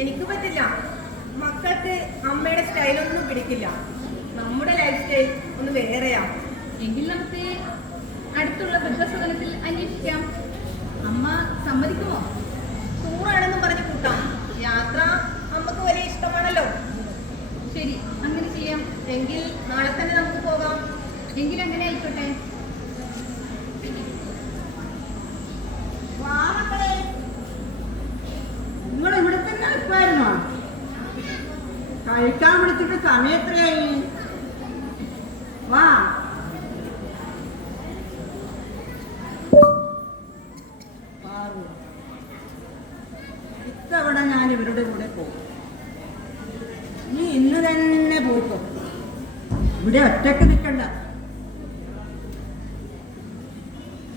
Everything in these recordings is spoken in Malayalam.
എനിക്ക് പറ്റില്ല. മക്കൾക്ക് അമ്മയുടെ സ്റ്റൈലൊന്നും പിടിക്കില്ല. നമ്മുടെ ലൈഫ് സ്റ്റൈൽ ഒന്ന് വേറെയാ. എങ്കിൽ നമുക്ക് അടുത്തുള്ള വൃദ്ധസദനത്തിൽ അന്വേഷിക്കാം. അമ്മ സമ്മതിക്കുമോ? ടൂറാണെന്നും പറഞ്ഞ് കൂട്ടാം. യാത്ര അമ്മക്ക് വലിയ ഇഷ്ടമാണല്ലോ. ശരി, അങ്ങനെ ചെയ്യാം. എങ്കിൽ നാളെ തന്നെ നമുക്ക് പോകാം. എങ്കിൽ അങ്ങനെ ആയിക്കോട്ടെ. നിങ്ങൾ ഇവിടെ തന്നെ നിൽക്കുമായിരുന്നോ? കഴിക്കാൻ വിളിച്ചിട്ട് സമയം എത്രയായി? വാ. ഇത്തവണ ഞാൻ ഇവരുടെ കൂടെ പോകും. നീ ഇന്ന് തന്നെ പോയിക്കോ. ഇവിടെ ഒറ്റക്ക് നിൽക്കണ്ട.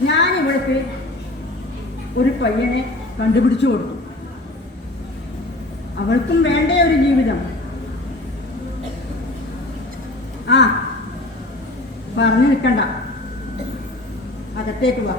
ഞാൻ ഇവിടേക്ക് ഒരു പയ്യനെ കണ്ടുപിടിച്ചു കൊടുത്തു. അവൾക്കും വേണ്ടേ ഒരു ജീവിതം. ആ, പറഞ്ഞു നിൽക്കണ്ട, അകത്തേക്ക് വാ.